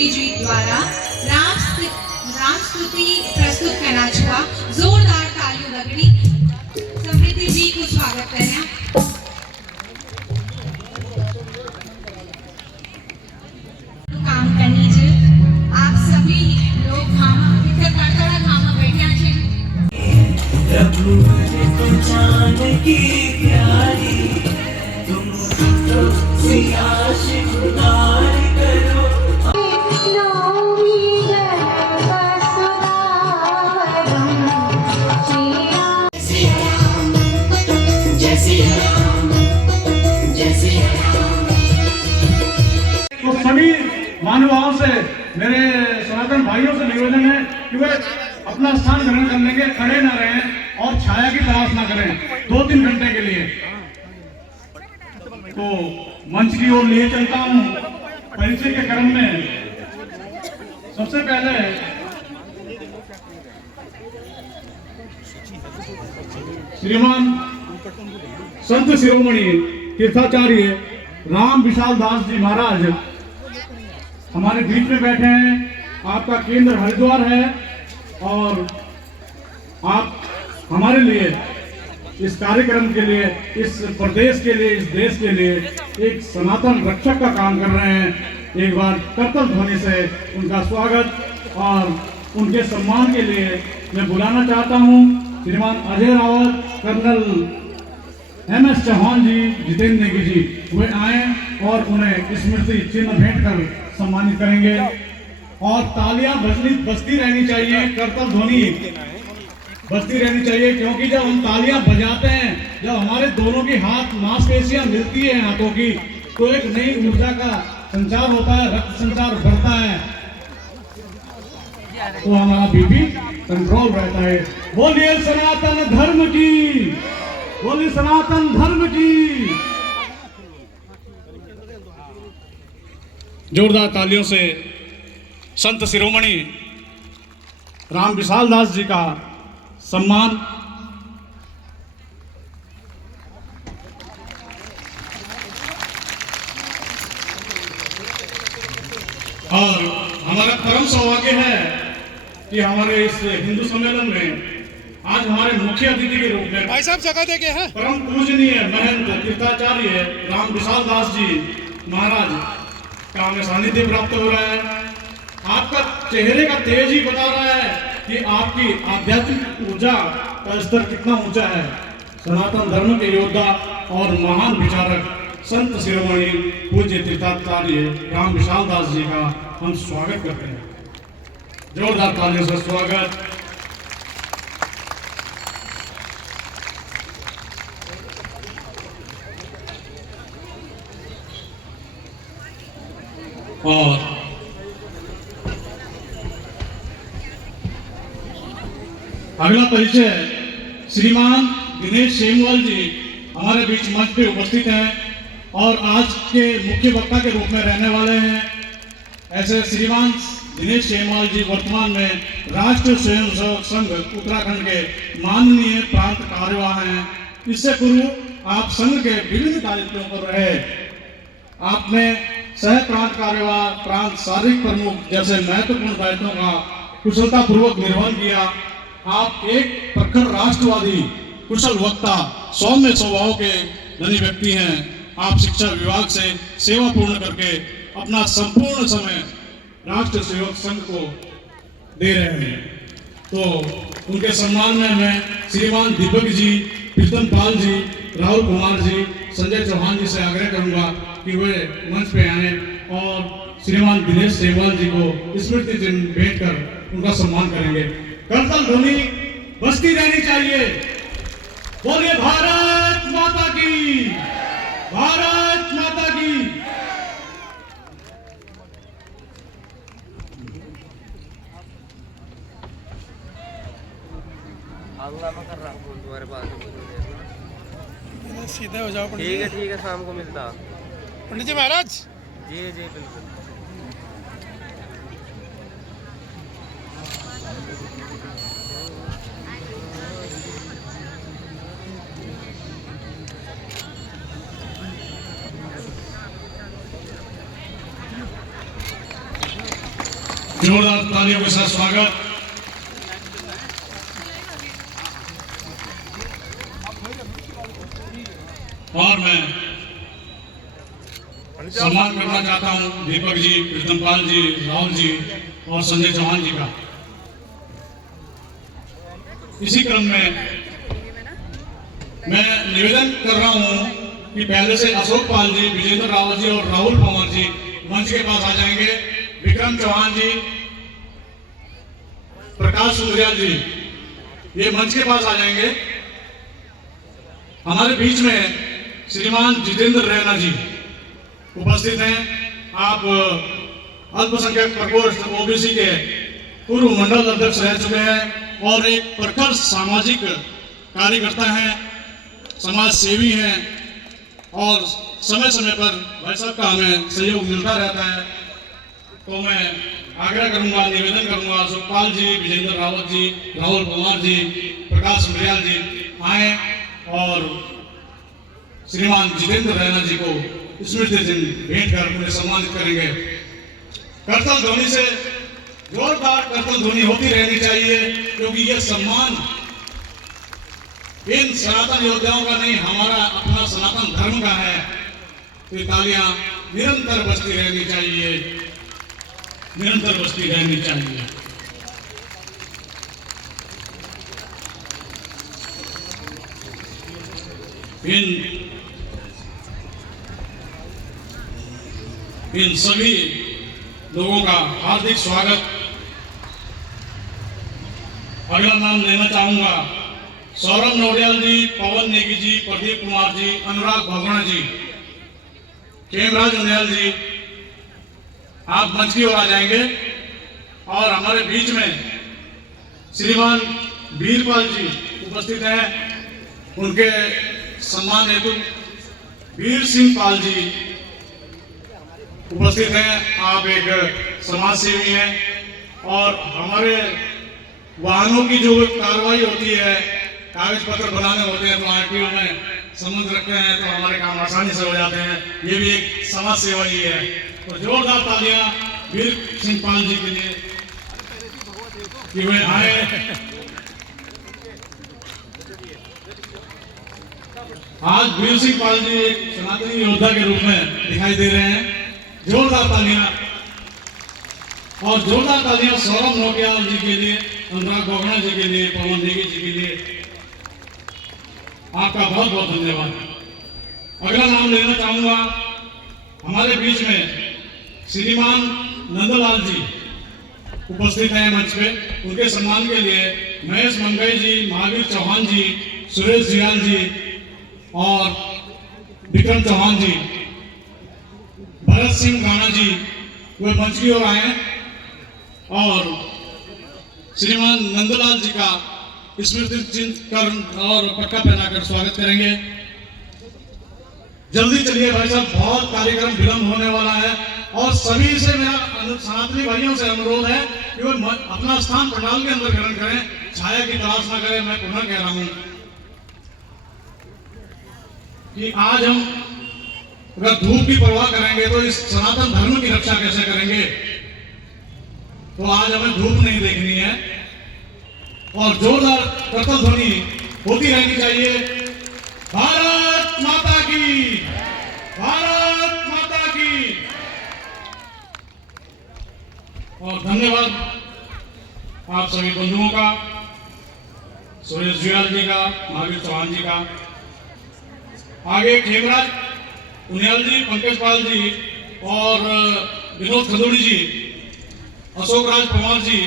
पुरी जी द्वारा राम स्तुति प्रस्तुत करना हुआ। जोरदार तालियों लगड़ी समृद्धि जी को स्वागत करें। काम करनी जी आप सभी लोग बैठे हैं। प्रभु को जान की प्यारी तुम तो सियाश उदार करो। तो सभी महानुभावों से, मेरे सनातन भाइयों से निवेदन है कि वे अपना स्थान ग्रहण करने के खड़े न रहें और छाया की तलाश न करें 2-3 घंटे के लिए। तो मंच की ओर लिए चलता हूं। परिचय के क्रम में सबसे पहले श्रीमान संत शिरोमणि तीर्थाचार्य राम विशाल दास जी महाराज हमारे बीच में बैठे हैं। आपका केंद्र हरिद्वार है और आप हमारे लिए, इस कार्यक्रम के लिए, इस प्रदेश के लिए, इस देश के लिए एक सनातन रक्षक का काम कर रहे हैं। एक बार करतल ध्वनि से उनका स्वागत और उनके सम्मान के लिए मैं बुलाना चाहता हूं श्रीमान अजय रावत, कर्नल MS चौहान जी, जितेंद्र नेगी जी। वे आए और उन्हें स्मृति चिन्ह भेंट कर सम्मानित करेंगे। और तालियां बजती रहनी चाहिए, करतल ध्वनि बजती रहनी चाहिए, क्योंकि जब हम तालियां बजाते हैं, जब हमारे दोनों की हाथ मांसपेशियां मिलती है हाथों की, तो एक नई ऊर्जा का संचार होता है, रक्त संचार बढ़ता है, तो हमारा बीपी कंट्रोल रहता है। बोलिए सनातन धर्म की, बोलिए सनातन धर्म की। जोरदार तालियों से संत शिरोमणि राम विशाल दास जी का सम्मान। और हमारा परम सौभाग्य है कि हमारे इस हिंदू सम्मेलन में आज हमारे मुख्य अतिथि के रूप में भाई साहब जगह देंगे हैं परम पूजनीय महंत तीर्थाचार्य राम विशाल दास जी महाराज का हमें सानिध्य प्राप्त हो रहा है। आपका चेहरे का तेज ही बता रहा है कि आपकी आध्यात्मिक ऊर्जा का स्तर कितना ऊंचा है। सनातन धर्म के योद्धा और महान विचारक संत शिरोमणि पूज्य तीर्थाचार्य राम विशाल दास जी का हम स्वागत करते हैं। जोरदार तालियों से स्वागत। और अगला परिचय श्रीमान दिनेश सेमवाल जी हमारे बीच मंच पे उपस्थित हैं और आज के मुख्य वक्ता के रूप में रहने वाले हैं। ऐसे श्रीमान दिनेश सेमवाल जी वर्तमान में राष्ट्रीय स्वयंसेवक संघ उत्तराखंड के माननीय प्रांत कार्यवाह हैं। इससे पूर्व आप संघ के विभिन्न दायित्वों पर रहे। आपने सह प्रांत कार्यवाह, प्रांत शारीरिक प्रमुख जैसे महत्वपूर्ण दायित्वों का कुशलता पूर्वक निर्वहन किया। आप एक प्रखर राष्ट्रवादी, कुशल वक्ता, सौम्य स्वभाव के धनी व्यक्ति हैं। आप शिक्षा विभाग से सेवा पूर्ण करके अपना संपूर्ण समय राष्ट्र सेवक संघ को दे रहे हैं। तो उनके सम्मान में मैं श्रीमान दीपक जी, प्रीतम पाल जी, राहुल कुमार जी, संजय चौहान जी से आग्रह करूंगा कि वे मंच पे आए और श्रीमान दिनेश सेमवाल जी को स्मृति चिन्ह भेंट कर उनका सम्मान करेंगे। करतल ध्वनि बजती रहनी चाहिए। बोलिए भारत माता की, भारत माता की। तुम्हारे पास सीधे हो जाओ। ठीक है शाम को मिलता। पंडित जी महाराज जी बिल्कुल। जोरदार तालियों के साथ स्वागत। और मैं सम्मान करना चाहता हूं दीपक जी, प्रीतमपाल जी, राहुल जी और संजय चौहान जी का। इसी क्रम में मैं निवेदन कर रहा हूं कि पहले से अशोक पाल जी, विजेंद्र रावत जी और राहुल पंवर जी मंच के पास आ जाएंगे। विक्रम चौहान जी, प्रकाश सुंदरियाल जी ये मंच के पास आ जाएंगे। हमारे बीच में श्रीमान जितेंद्र रैना जी उपस्थित हैं। आप अल्पसंख्यक प्रकोष्ठ ओबीसी के पूर्व मंडल अध्यक्ष रह चुके हैं और एक प्रखर सामाजिक कार्यकर्ता हैं, समाज सेवी हैं और समय समय पर भाई साहब का हमें सहयोग मिलता रहता है। तो मैं आग्रह करूंगा, निवेदन करूंगा, सुखपाल जी, विजेंद्र रावत जी, राहुल पंवर जी, प्रकाश सुंदरियाल जी आए और श्रीमान जितेंद्र रैना जी को स्मृति चिन्ह भेंट कर उन्हें सम्मानित करेंगे। करतल ध्वनि से जोरदार करतल ध्वनि होती रहनी चाहिए, क्योंकि यह सम्मान इन सनातन योद्धाओं का नहीं, हमारा अपना सनातन धर्म का है। तो तालियां निरंतर बजती रहनी चाहिए, निरंतर बजती रहनी चाहिए। इन सभी लोगों का हार्दिक स्वागत। अगला नाम लेना चाहूंगा सौरभ नौडियाल जी, पवन नेगी जी, प्रदीप कुमार जी, अनुराग भगवान जी, खेमराज उनियाल जी, आप मंच की ओर आ जाएंगे। और हमारे बीच में श्रीमान वीरपाल जी उपस्थित हैं। उनके सम्मान हेतु वीर सिंह पाल जी उपस्थित हैं। आप एक समाज सेवी हैं और हमारे वाहनों की जो कार्रवाई होती है, कागज पत्र बनाने होते हैं, तो आरटीओ में संबंध रखते हैं तो हमारे काम आसानी से हो जाते हैं। ये भी एक समाज सेवा ही है। तो जोरदार तालियां वीर सिंह पाल जी के लिए कि वे आए। आज वीर सिंह पाल जी एक सनातनी योद्धा के रूप में दिखाई दे रहे हैं। जोरदार तालियां और जोरदार तालियां सौरभ नौटियाल जी के लिए, अनुराग गोगना जी के लिए, पवन नेगी जी के लिए। आपका बहुत बहुत धन्यवाद। अगला नाम लेना चाहूंगा हमारे बीच में श्रीमान नंदलाल जी उपस्थित हैं मंच पे। उनके सम्मान के लिए महेश मंगई जी, महावीर चौहान जी, सुरेश जियाल जी और विक्रम चौहान जी, भरत सिंह गाना जी वे मंच की ओर आए और श्रीमान नंदलाल जी का स्मृति चिन्ह कर और पट्टा पहनाकर स्वागत करेंगे। जल्दी चलिए भाई साहब, बहुत कार्यक्रम विलंब होने वाला है। और सभी से मेरा सनातनी भाइयों से अनुरोध है कि वो अपना स्थान पंडाल के अंदर ग्रहण करें, छाया की तलाश ना करें। मैं पुनः कह रहा हूं कि आज हम अगर धूप की परवाह करेंगे तो इस सनातन धर्म की रक्षा कैसे करेंगे। तो आज हमें धूप नहीं देखनी है और जोरदार करतल ध्वनि होती रहनी चाहिए। भारत माता की, भारत माता की। और धन्यवाद आप सभी बंधुओं का, सुरेश जियाल जी का, महावीर चौहान जी का। आगे खेमराज उनियाल जी, पंकज पाल जी और विनोद खदोड़ी जी, अशोक राज पंवर जी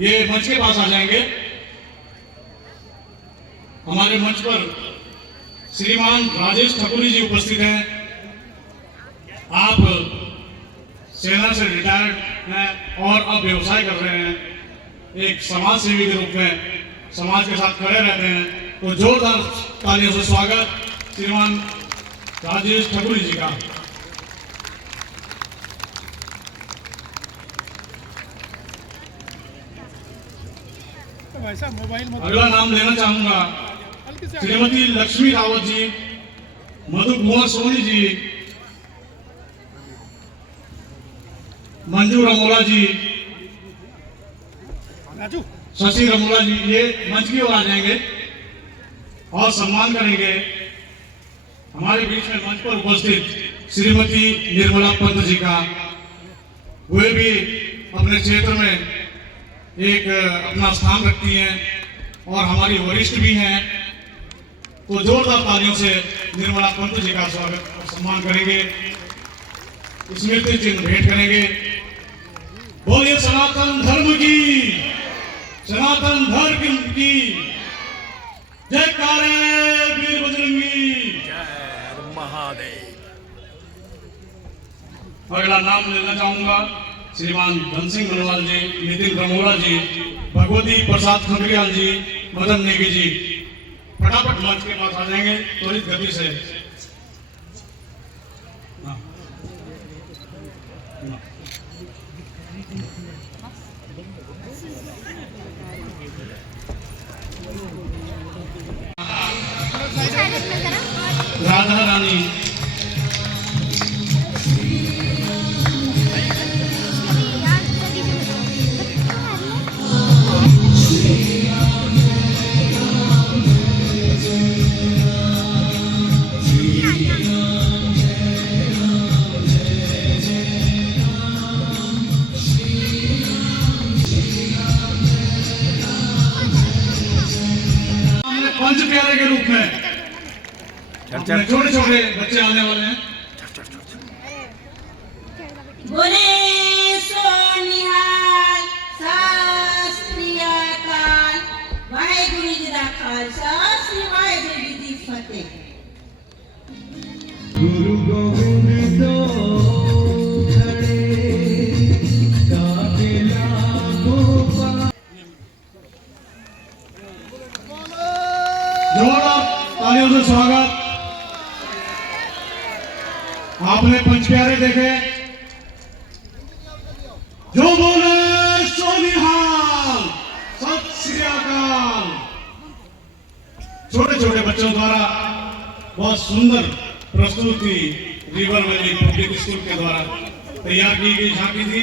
ये मंच के पास आ जाएंगे। हमारे मंच पर श्रीमान राजेश ठाकुरी जी उपस्थित हैं। आप सेना से रिटायर्ड हैं और अब व्यवसाय कर रहे हैं। एक समाज सेवी के रूप में समाज के साथ खड़े रहते हैं। तो जोरदार तालियों से स्वागत श्रीमान राजेश ठाकुरी जी का। अगला नाम लेना चाहूंगा श्रीमती लक्ष्मी रावत जी, मधु कुंवर सोनी जी मंजू रमोला जी, राजू शशि रमोला जी, ये मंच की ओर आ जाएंगे और सम्मान करेंगे हमारे बीच में मंच पर उपस्थित श्रीमती निर्मला पंत जी का। वे भी अपने क्षेत्र में एक अपना स्थान रखती हैं और हमारी वरिष्ठ भी हैं, तो जोरदार तालियों से निर्मला पंत जी का स्वागत और सम्मान करेंगे, स्मृति चिन्ह भेंट करेंगे। बोलिए सनातन धर्म की, सनातन धर्म की जयकारे वीर बजरंगी। अगला नाम लेना चाहूंगा श्रीमान धन सिंह मनवाल जी, नितिन रमोला जी, भगवती प्रसाद खंडरियाल जी, मदन नेगी जी फटाफट मंच के पास आ जाएंगे त्वरित गति से। राधा रानी, पंच प्यारे के रूप में छोटे छोटे बच्चे आने वाले हैं। बोले सोनिहाल शास्त्रीयकाल वाहेगुरु जी दा खालसा श्री वाहेगुरु जी दी फतेह। गुरु गोविंद दो खड़े काफिला गोपाल। जोरदार तालियों से स्वागत। आपने पंच प्यारे देखे, जो बोले सोनिहाल सत श्री अकाल। छोटे छोटे बच्चों द्वारा बहुत सुंदर प्रस्तुति रिवर वैली पब्लिक स्कूल के द्वारा तैयार की गई झांकी थी।